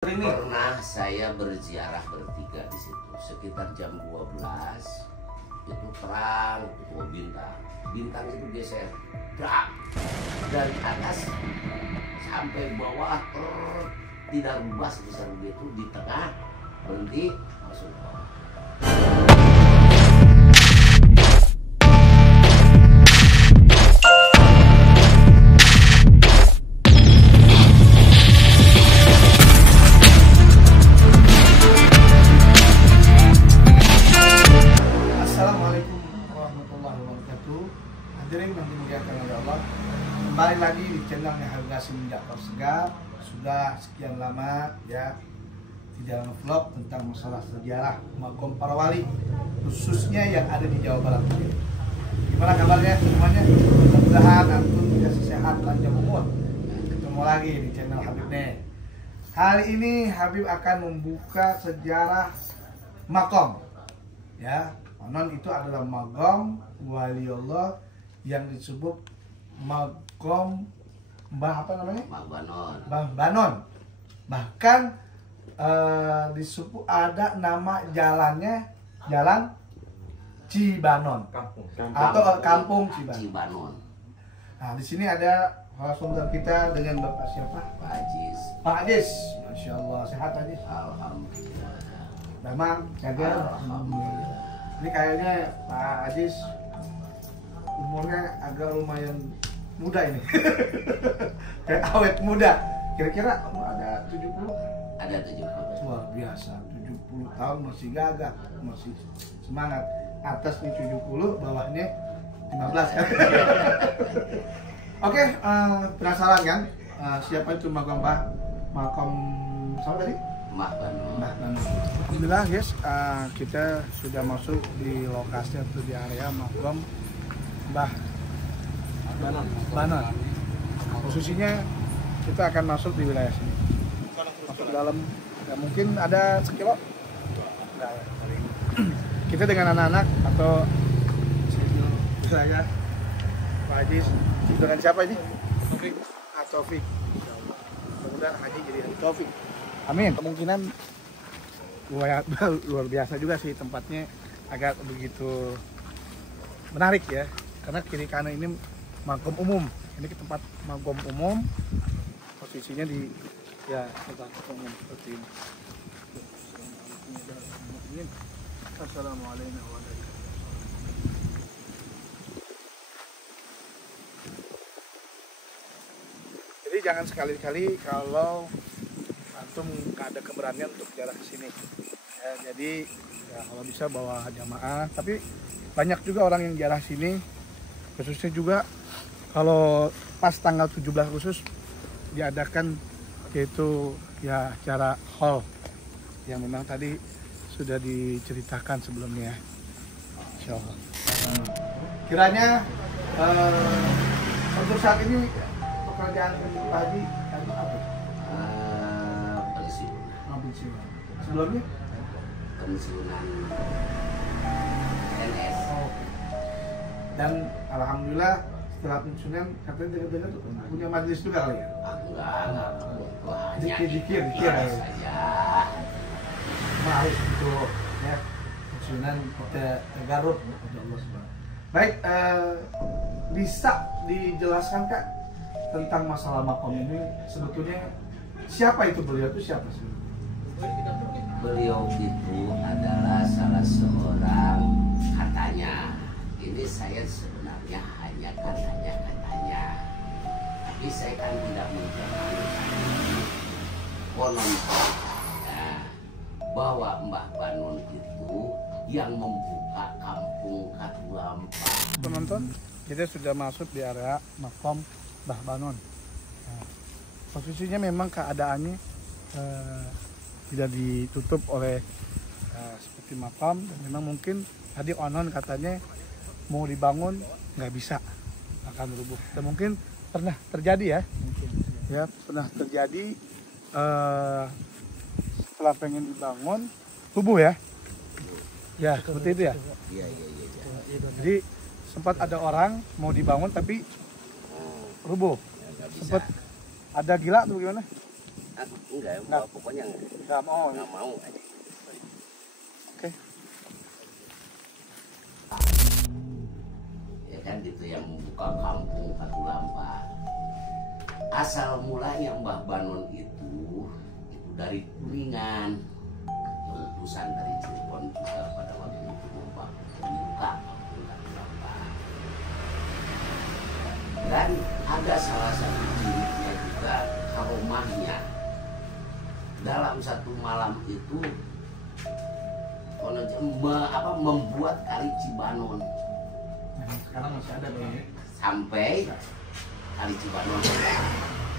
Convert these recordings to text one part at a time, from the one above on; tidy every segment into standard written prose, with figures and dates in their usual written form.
Pernah saya berziarah bertiga di situ sekitar jam 12 itu terang itu bintang itu geser dari atas sampai bawah tidak rubah sebesar begitu di tengah berhenti masuk bawah. Hadirin yang dimuliakan oleh Allah, kembali lagi di channelnya Harga Semenjak Segar. Sudah sekian lama ya tidak nge-vlog tentang masalah sejarah Makom para wali, khususnya yang ada di Jawa Barat. Gimana kabarnya semuanya? Mudah-mudahan antum dikasih sehat panjang umur. Ketemu lagi di channel Habib nih. Hari ini Habib akan membuka sejarah Makom. Ya, konon itu adalah Makom wali Allah yang disebut Makom Mbah apa namanya? Mbah Banon. Bahkan disebut ada nama jalannya Jalan Cibanon atau Kampung Cibanon. Nah, di sini ada narasumber kita dengan Bapak siapa? Pak Ajis. Masya Allah, sehat Ajis? Alhamdulillah. Memang jaga. Ini kayaknya Pak Ajis umurnya agak lumayan muda ini. Kayak awet muda. Kira-kira ada 70? Ada 70. Luar biasa, 70 tahun masih gagah, masih semangat. Atas nih 70, bawahnya 15 kan. Oke, penasaran kan? Siapa itu Makom sama tadi? Mbah Banon. Alhamdulillah guys, kita sudah masuk di lokasi atau di area Makom Mbah Banon. Posisinya kita akan masuk di wilayah sini. Masuk ke dalam, ya mungkin ada sekilo. Enggak ya. Kita dengan anak-anak atau saya, Pak Haji, dengan siapa ini? Taufik. Mudah-mudahan Haji jadi Taufik. Amin. Kemungkinan luar biasa juga sih, tempatnya agak begitu menarik ya. Karena kiri kanan ini makom umum. Ini ke tempat makom umum. Posisinya di tempat umum seperti ini. Assalamualaikum warahmatullahi wabarakatuh. Jadi jangan sekali-kali kalau antum gak ada keberanian untuk jalan ke sini. Ya, jadi ya, kalau bisa bawa jamaah. Tapi banyak juga orang yang jalan sini. Khususnya juga kalau pas tanggal 17 Agustus diadakan yaitu ya acara haul yang memang tadi sudah diceritakan sebelumnya. Insya Allah. Kiranya untuk saat ini pekerjaan Pak Haji apa? Pensiun. Sebelumnya? Pensiunan NS. Dan alhamdulillah setelah pensiunan katanya dengar-dengar punya majelis juga kali ya? Enggak. Dikir saja. Maaf itu ya, pensiunan kita Garut. Baik, bisa dijelaskan Kak tentang masalah makom ini sebetulnya siapa itu beliau itu siapa sih? Beliau itu adalah salah seorang, katanya, ini saya sebenarnya hanya katanya, tapi saya kan tidak mengenal konon katanya bahwa Mbah Banon itu yang membuka kampung Katulampa. Penonton, kita sudah masuk di area makom Mbah Banon. Nah, posisinya memang keadaannya tidak ditutup oleh seperti makam, dan memang mungkin tadi onon katanya mau dibangun nggak bisa, akan rubuh. Dan mungkin pernah terjadi ya, pernah terjadi setelah pengen dibangun rubuh ya, seperti itu ya. Iya. Jadi sempat ada orang mau dibangun tapi rubuh, sempat ada gila atau gimana? Enggak, pokoknya Nggak mau. nggak mau aja. Oke. Ya kan gitu yang membuka kampung Katulampa. Asal mulanya Mbah Banon itu dari Kuningan. Utusan dari Cirebon juga pada waktu itu membuka kampung Katulampa. Dan ada salah satu cirinya juga karomahnya. Dalam satu malam itu membuat kali Cibanon. Sekarang masih ada Bang ya? Sampai kali Cibanon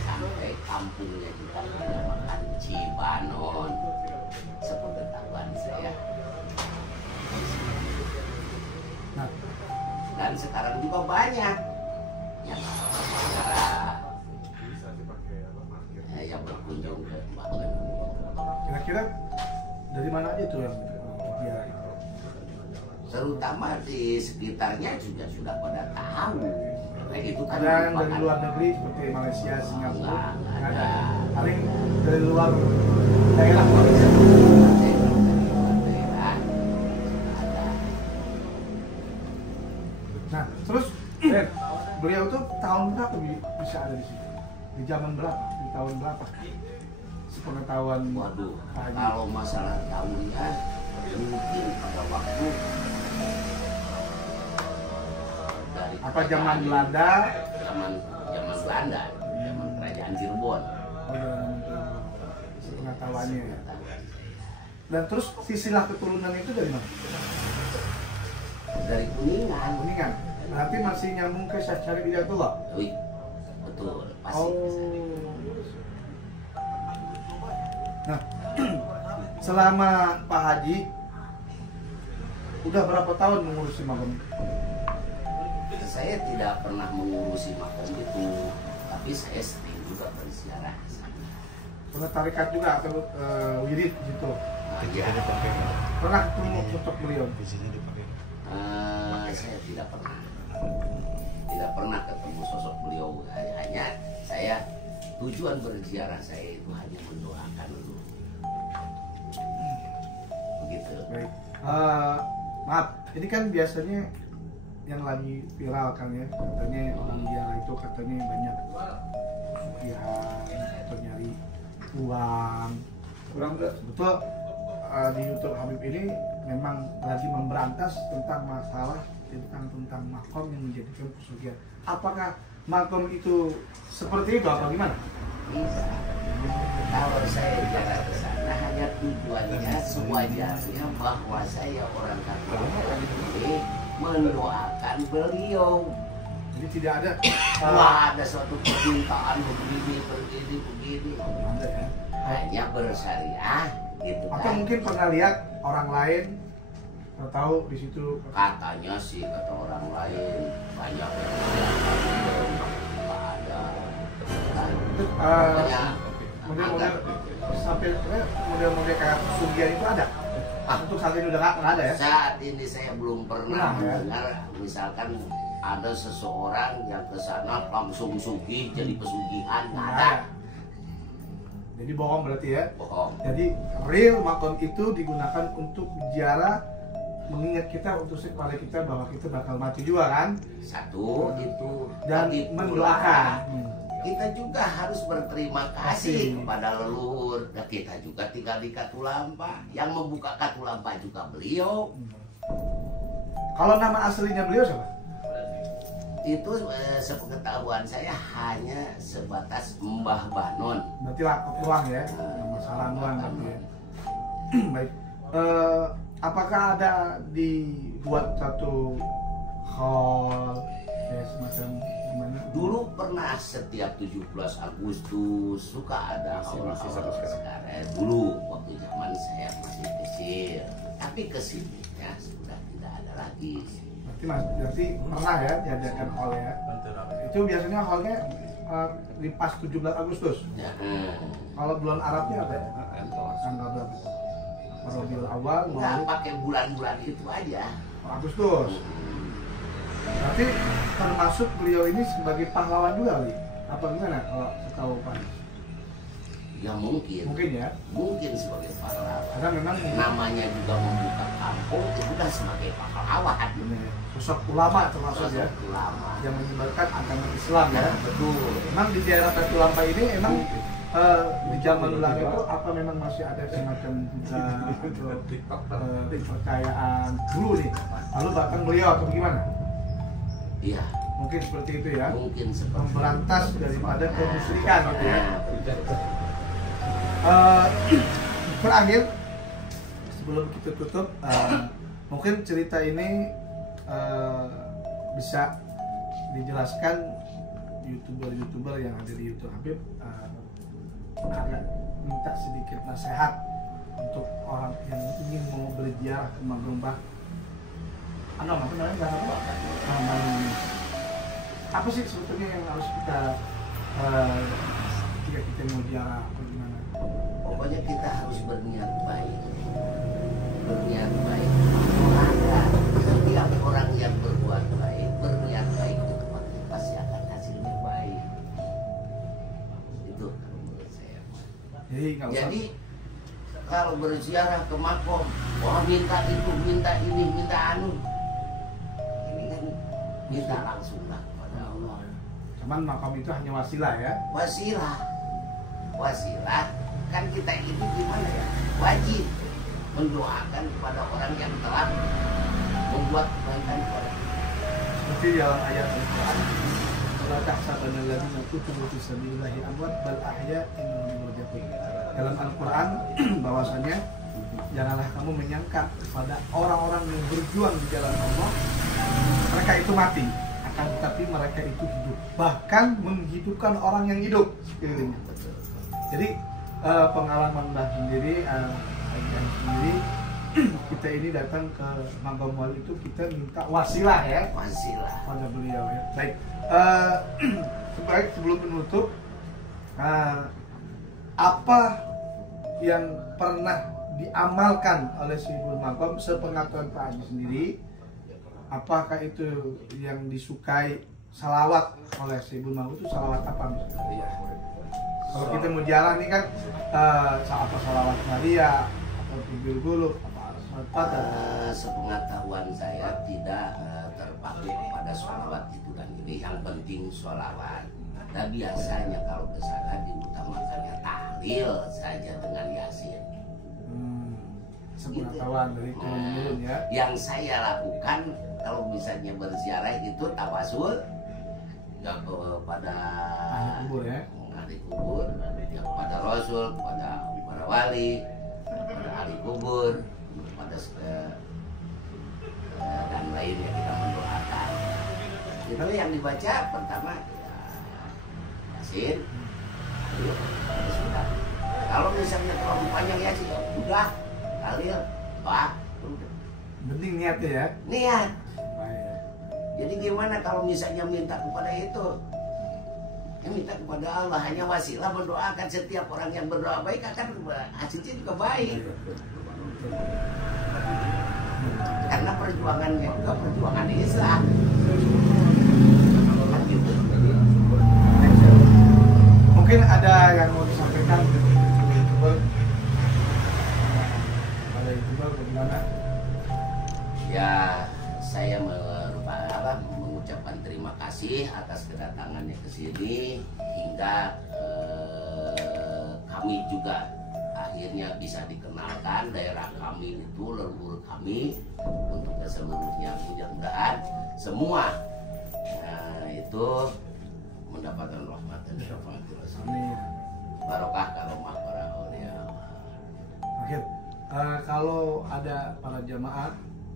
sampai kampungnya juga dinamakan Cibanon. Sepengetahuan saya. Nah, Dan sekarang juga banyak yang yang berkunjung ke Mbah Banon. kira-kira dari mana aja tuh yang ziarah itu? Terutama di sekitarnya juga sudah pada tahu. Nah, itu kan Ada yang dari merupakan- luar negeri seperti Malaysia, Singapura? Nggak Nggak ada. Paling dari luar daerah Malaysia. Nah, terus beliau tuh tahun berapa bisa ada di sini? Di zaman berapa? Di tahun berapa? Sepengetahuan Waduh, Pak Haji. kalau masalah tahunnya mungkin pada waktu dari Apa zaman kerajaan- Belanda? Zaman Belanda, zaman kerajaan Cirebon. Oh, zaman itu sepengetahuannya. Ya. Dan terus silsilah keturunan itu dari mana? Dari Kuningan. Kuningan. Berarti masih nyambung ke Syekh Syarif Hidayatullah. Wih, betul, pasti. Oh. Nah, selama Pak Haji udah berapa tahun mengurusi makam? Saya tidak pernah mengurusi makam itu, tapi saya sering juga berziarah. Pernah tarikat juga atau wirid gitu? Ya, Pernah ketemu sosok beliau? saya tidak pernah ketemu sosok beliau. Hanya saya tujuan berziarah saya itu hanya mendoakan dulu. Begitu. Baik. Maaf, ini kan biasanya yang lagi viral kan ya, katanya orang ziarah itu katanya banyak pesugihan atau nyari uang. Kurang betul di YouTube Habib ini memang lagi memberantas tentang masalah tentang makom yang menjadikan pesugihan. Apakah makom itu seperti itu apa gimana? Bisa. Kalau saya jalan ke sana hanya tujuannya sewajarnya bahwa saya orang Katolik ini mendoakan beliau. Jadi tidak ada Wah, ada suatu permintaan begini. ada ya. Hanya bersyariah gitu Atau kan. mungkin pernah lihat orang lain atau tahu di situ Katanya sih kata orang lain banyak yang mendoakan beliau. Nggak ada. Kan, pokoknya model-model sampai model-model kayak pesugihan itu ada. Untuk saat ini udah nggak ada ya. saat ini saya belum pernah Nah, ya. mendengar misalkan ada seseorang yang ke sana langsung sugih jadi pesugihan, nggak ada. Jadi bohong berarti ya. Bohong. Jadi real makom itu digunakan untuk ziarah, mengingat kita untuk kepada kita bahwa kita bakal mati juga kan, Satu itu dan lagi pula, mendoakan. kita juga harus berterima Kasih. kasih kepada leluhur. Dan kita juga tinggal di Katulampa. Yang membuka Katulampa juga beliau. Kalau nama aslinya beliau siapa? Itu sepengetahuan saya hanya sebatas Mbah Banon. Berarti laku doang ya, nama salam doang berarti ya. Baik. Apakah ada dibuat satu hall ya semacam gimana? Dulu pernah setiap 17 Agustus suka ada aula sekarang. Dulu waktu zaman saya masih kecil. Tapi kesininya sudah tidak ada lagi. Berarti pernah ya diadakan hall ya. Itu biasanya hallnya di pas 17 Agustus. Ya, Kalau bulan Arabnya apa ya? Tanggal berapa? Rabiul Awal, nggak Maulid, pakai bulan-bulan itu aja. Agustus. Berarti termasuk beliau ini sebagai pahlawan juga kali? Apa gimana kalau setahu Pak? Ya mungkin ya. Mungkin sebagai pahlawan. Karena memang namanya juga membuka kampung itu sudah sebagai pahlawan. Sosok ulama termasuk ya. Ulama yang menyebarkan agama Islam ya. Betul. Memang di daerah Katulampa ini emang di zaman dulu itu apa memang masih ada semacam kepercayaan dulu nih. Lalu bahkan beliau atau gimana? Iya. Mungkin seperti itu ya. Mungkin seperti memberantas daripada kemusyrikan gitu ya. Terakhir sebelum kita tutup, mungkin cerita ini bisa dijelaskan youtuber yang ada di YouTube Habib, agak minta sedikit nasihat untuk orang yang ingin mau berziarah ke Magombah. Apa sih sebetulnya yang harus kita ketika kita mau ziarah atau gimana? Pokoknya kita harus berniat baik. Berniat baik. Setiap orang yang berbuat baik, berniat baik itu pasti akan hasilnya baik. Itu menurut saya. Jadi kalau berziarah ke makom, wah minta itu, minta ini, minta anu. Ini kan minta langsung lah kepada Allah. Cuman makom itu hanya wasilah ya. Wasilah kan kita ini gimana ya? Wajib mendoakan kepada orang yang telah membuat kebaikan kepada kita. Seperti dalam ayat Al-Quran, "La tahsabanna alladziina qutilu fi sabilillahi amwat bal ahya'un 'inda rabbihim." Dalam Al-Quran bahwasanya janganlah kamu menyangka kepada orang-orang yang berjuang di jalan Allah mereka itu mati, akan tetapi mereka itu hidup, bahkan menghidupkan orang yang hidup sekelilingnya. Jadi pengalaman Mbah sendiri, kita ini datang ke Magom Wali itu kita minta wasilah ya, pada beliau ya. Baik, sebelum menutup, apa yang pernah diamalkan oleh Syaikhul Magom sepengetahuan Pak Haji sendiri? Apakah itu yang disukai salawat oleh Syaikhul Magom itu salawat apa misalnya? Kalau kita mau jalan nih kan apa salawat Maria atau Tibil Gulub apa sepengetahuan saya tidak terpakai pada sholawat itu dan ini. Yang penting sholawat. Dan biasanya kalau ke sana diutamakannya tahlil saja dengan yasin. Sepengetahuan dari turun ya. Yang saya lakukan kalau misalnya berziarah itu tawasul ya kepada ahli kubur ya. Ahli kubur, ya kepada Rasul, kepada para wali, kepada ahli kubur, kepada dan lainnya kita mendoakan. Itu yang dibaca pertama ya yasin, sudah. Kalau misalnya terlalu panjang yasin, ya udah, tahlil, doa, udah. Penting niatnya ya. Niat. Jadi gimana kalau misalnya minta kepada itu? Ya minta kepada Allah, hanya wasilah mendoakan. Setiap orang yang berdoa baik akan hasilnya juga baik. Karena perjuangannya juga perjuangan Islam. Mungkin ada yang mau disampaikan pada YouTuber bagaimana? Ya saya mengucapkan terima kasih atas kedatangannya ke sini hingga kami juga akhirnya bisa dikenalkan daerah kami itu, leluhur kami untuk keseluruhnya. Mudah-mudahan semua itu mendapatkan rahmat dan syafaat Rasul. Barokah karomah para aulia. Akhir, kalau ada para jamaah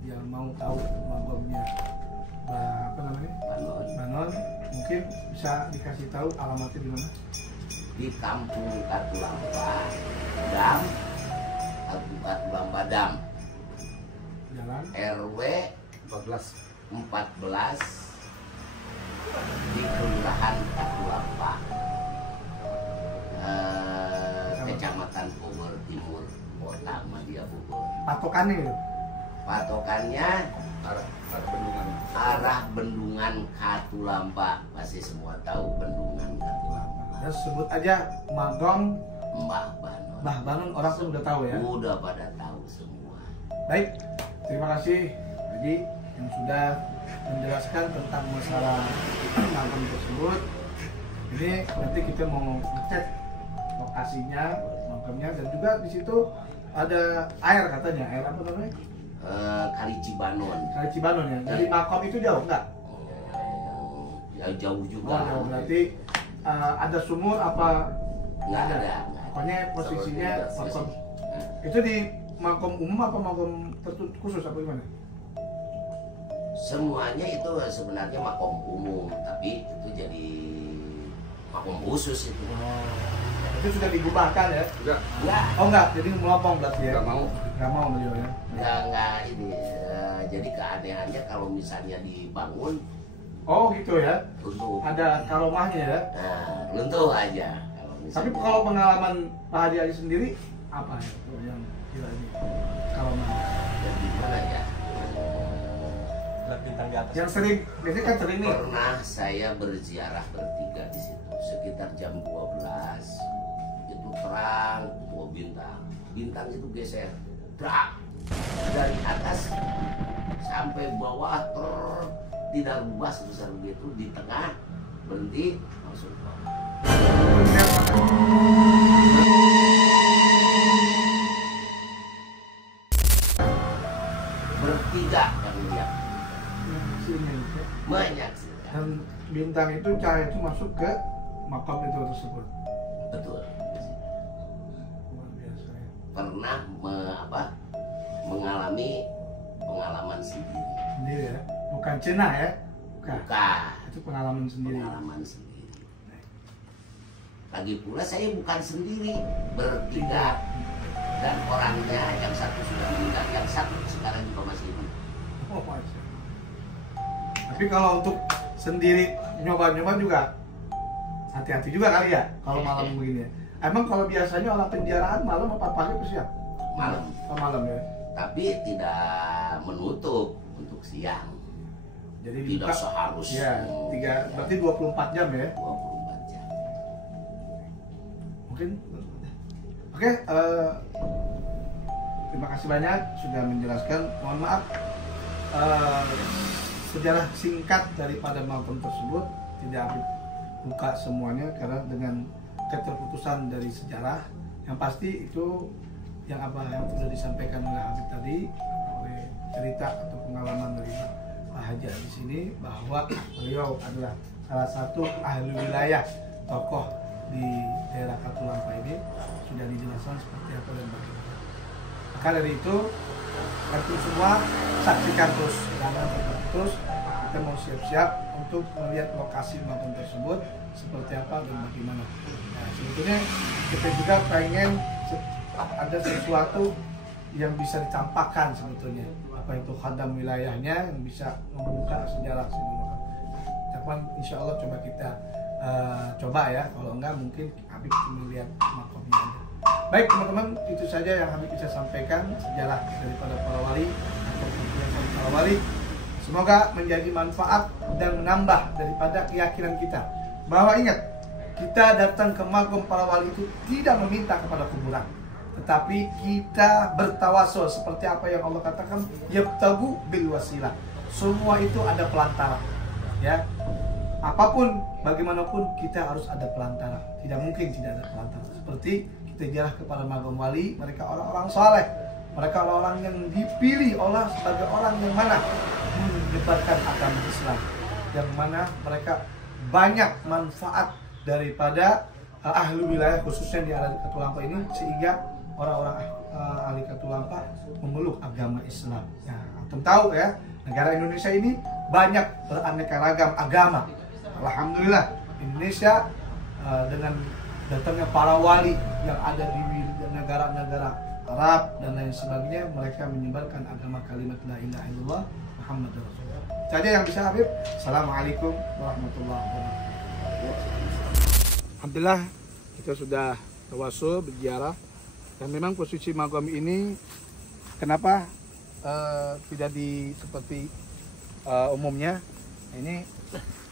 yang mau tahu magomnya apa namanya? Banon, mungkin bisa dikasih tahu alamatnya di mana? Di Kampung Katulampa Dam, Jalan RW 14 di Kelurahan Katulampa, Kecamatan Bogor Timur, Kota Madya Bogor. Patokannya gitu? Patokannya arah Bendungan Katulampa. Pasti semua tahu Bendungan Katulampa. Ya, sebut aja Magom Mbah Banon. Mbah Banon orang pun udah tahu ya. Udah pada tahu semua. Baik, terima kasih Haji yang sudah menjelaskan tentang masalah makam tersebut. Ini nanti kita mau ngecek lokasinya, makamnya, dan juga di situ ada air katanya. Air apa namanya? Kali Cibanon. Kali Cibanon ya. Dari makam itu jauh nggak? Ya jauh juga. Oh, jauh. Berarti ada sumur apa? Nggak ada. Pokoknya posisinya makam. Itu di makam umum apa makam tertutup khusus apa gimana? Semuanya itu sebenarnya makom umum, tapi itu jadi makom khusus itu. Itu sudah digubahkan ya? Enggak. Oh enggak, jadi melopong berarti ya? Nggak mau beliau ya? Enggak ini. Jadi keanehannya kalau misalnya dibangun. Oh gitu ya? Runtuh. Ada karomahnya ya? Nah, runtuh aja. Tapi kalau pengalaman Pak Haji sendiri apa ya yang kira ini karomah? Ya gimana ya? Bintang di atas. Yang sering, biasanya kan sering nih. Pernah saya berziarah bertiga di situ sekitar jam 12. Itu terang, itu bintang. Bintang itu geser. Brak. Dari atas sampai bawah tidak rubah sebesar begitu, di tengah berhenti langsung ke bawah. Bertiga yang lihat. Banyak sih. Dan bintang itu cahaya itu masuk ke makam itu tersebut. Betul. Luar biasa ya. Pernah mengalami pengalaman sendiri. Sendiri ya, bukan cenah ya? Bukan. Bukan. Itu pengalaman sendiri. Pengalaman sendiri. Lagi pula saya bukan sendiri, bertiga. Dan orangnya yang satu sudah meninggal, yang satu sekarang juga masih hidup. Oh, masya. Tapi kalau untuk sendiri nyoba-nyoba juga hati-hati juga kali ya kalau malam begini ya. Emang kalau biasanya orang penjaraan malam apa pagi siang? Malam. Oh, malam ya. Tapi tidak menutup untuk siang. Jadi Tidak dibuka, seharusnya. ya, berarti 24 jam ya. 24 jam. Mungkin oke, terima kasih banyak sudah menjelaskan. Mohon maaf sejarah singkat daripada makam tersebut tidak Habib buka semuanya karena dengan keterputusan dari sejarah yang pasti itu yang sudah disampaikan oleh Habib tadi, oleh cerita atau pengalaman dari Pak Haji di sini, bahwa beliau adalah salah satu ahli wilayah tokoh di daerah Katulampa ini, sudah dijelaskan seperti apa dan bagaimana. Maka dari itu antum semua saksikan terus, jangan terus. Kita mau siap-siap untuk melihat lokasi makam tersebut seperti apa dan bagaimana. Nah, sebetulnya kita juga pengen ada sesuatu yang bisa ditampakkan sebetulnya, apa itu khadam wilayahnya yang bisa membuka sejarah sebelumnya. Tapi insya Allah coba kita coba ya, kalau enggak mungkin Habib cuma lihat makamnya aja. Baik teman-teman, itu saja yang Habib bisa sampaikan sejarah daripada para wali atau para wali. Semoga menjadi manfaat dan menambah daripada keyakinan kita bahwa ingat, kita datang ke makam para wali itu tidak meminta kepada kuburan, tetapi kita bertawasul seperti apa yang Allah katakan, yabtagu bil wasilah. Semua itu ada pelantara, ya. Apapun, bagaimanapun kita harus ada pelantara. Tidak mungkin tidak ada pelantara. Seperti kita ziarah kepada makam wali, mereka orang-orang saleh, mereka orang-orang yang dipilih Allah sebagai orang yang mana menyebarkan agama Islam, yang mana mereka banyak manfaat daripada ahli wilayah khususnya di area Katulampa ini, sehingga orang-orang ahli Katulampa memeluk agama Islam. Nah, antum tahu ya, negara Indonesia ini banyak beraneka ragam agama. Alhamdulillah Indonesia dengan datangnya para wali yang ada di negara-negara Arab dan lain sebagainya, mereka menyebarkan agama kalimat la ilaha illallah Muhammad Rasulullah. Saja yang bisa Habib. Assalamualaikum warahmatullahi wabarakatuh. Alhamdulillah kita sudah tawasul berziarah, dan memang posisi makam ini kenapa tidak di seperti umumnya. Ini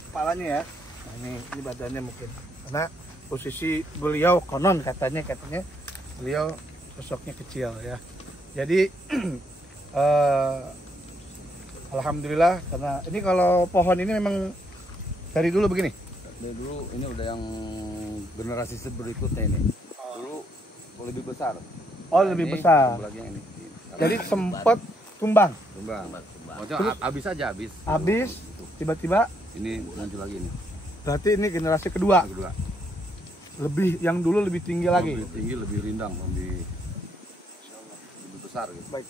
kepalanya ya. Nah, ini badannya mungkin karena posisi beliau konon katanya beliau sosoknya kecil ya. Jadi alhamdulillah, karena ini kalau pohon ini memang dari dulu begini. Dari dulu ini udah yang generasi berikutnya ini. Dulu lebih besar. Oh, lebih besar. Ini. Jadi sempat tumbang. Maksudnya habis. Habis tiba-tiba ini muncul lagi ini. Berarti ini generasi kedua. Lebih yang dulu lebih tinggi lagi. Lebih tinggi, lebih rindang, lebih besar gitu. Baik.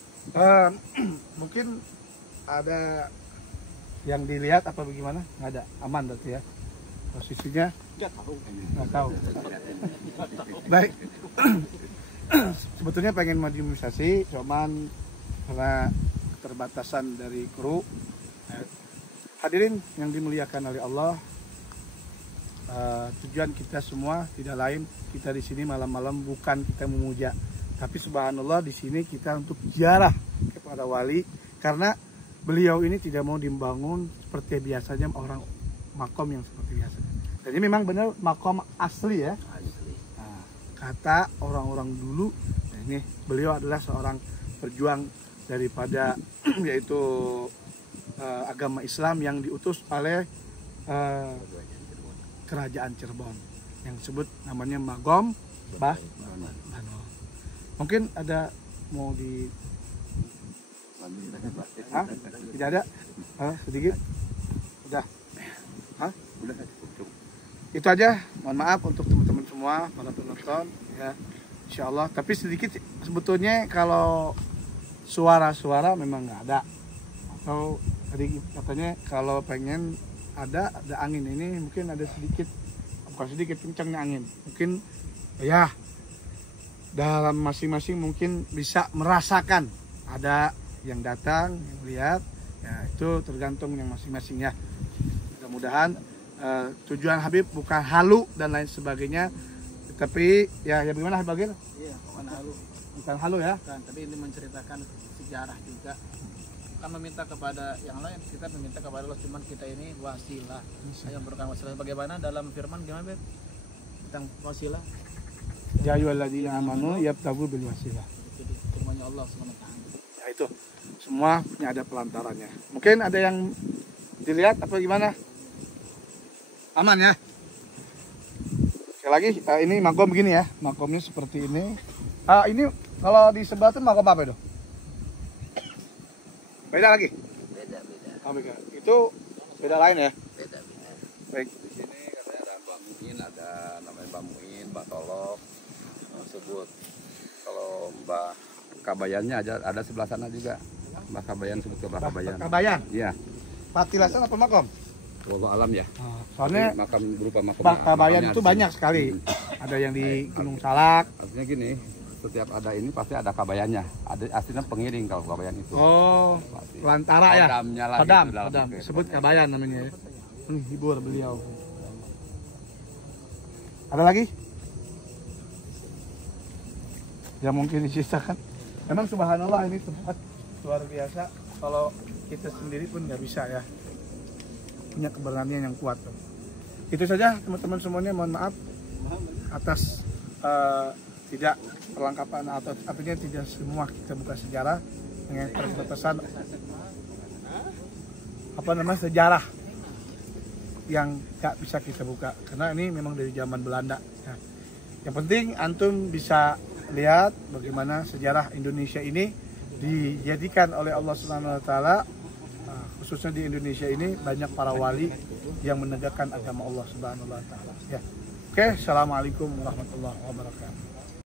Mungkin ada yang dilihat apa bagaimana? Nggak ada, aman berarti ya posisinya? Nggak tahu. Baik. Sebetulnya pengen modifikasi, cuman karena keterbatasan dari kru. Hadirin yang dimuliakan oleh Allah, tujuan kita semua tidak lain, kita di sini malam-malam bukan kita memuja, tapi subhanallah di sini kita untuk ziarah kepada wali, karena beliau ini tidak mau dibangun seperti biasanya orang makom yang seperti biasa. Jadi memang benar makom asli ya. Nah, kata orang-orang dulu, ini beliau adalah seorang perjuang daripada yaitu agama Islam yang diutus oleh kerajaan Cirebon yang disebut namanya Magom Bano. Mungkin ada mau di tidak ada sedikit udah udah itu aja. Mohon maaf untuk teman-teman semua para penonton ya, insya Allah. Tapi sedikit sebetulnya kalau suara-suara memang nggak ada, atau tadi katanya kalau pengen ada angin ini mungkin ada sedikit, bukan sedikit, kencangnya angin mungkin ya, dalam masing-masing mungkin bisa merasakan ada yang datang yang lihat ya, itu tergantung yang masing-masing ya. Mudah-mudahan tujuan Habib bukan halu dan lain sebagainya, tapi ya bagaimana Habib? Iya, bukan halu ya, tapi ini menceritakan sejarah juga. Bukan meminta kepada yang lain, kita meminta kepada Allah, cuman kita ini wasilah. Yang merupakan wasilah bagaimana dalam firman gimana Beb? Tentang wasilah. Ya ayyuhalladzina amanu yabtagu bil wasilah. Itu firman-Nya Allah SWT. Ya itu. Semua punya ada pelantarannya. Mungkin ada yang dilihat apa gimana? Aman ya? Sekali lagi ini makom begini ya. Makomnya seperti ini. Ini kalau di sebelah itu makom apa itu? Beda lagi? Beda. Beda. Itu beda lain ya? Beda. Baik. Di sini katanya ada Mbak Muin, ada namanya Mbak Muin, Mbak Tolok, sebut. Kalau Mbak Kabayannya ada sebelah sana juga. Mbak Kabayan sebut ke Mbak Kabayan. Kabayan? Iya. Patilasan apa makom? Wallahu alam ya. Soalnya makam berupa makam. Mbak Kabayan itu banyak sekali. Ada yang di Gunung Salak. Artinya gini, setiap ada ini pasti ada kabayannya. Ada aslinya pengiring kalau kabayan itu. Oh, pelantara ya. Padamnya lah. Padam. Sebut Kabayan namanya ya. Hibur beliau. Ada lagi? Ya mungkin diceritakan. Memang subhanallah ini tempat luar biasa. Kalau kita sendiri pun nggak bisa ya. Punya keberanian yang kuat. Itu saja teman-teman semuanya. Mohon maaf atas tidak perlengkapan atau artinya tidak semua kita buka sejarah dengan keterbatasan sejarah yang gak bisa kita buka karena ini memang dari zaman Belanda ya. Yang penting antum bisa lihat bagaimana sejarah Indonesia ini dijadikan oleh Allah Subhanahu wa taala, khususnya di Indonesia ini banyak para wali yang menegakkan agama Allah Subhanahu wa taala ya. Oke, assalamualaikum warahmatullahi wabarakatuh.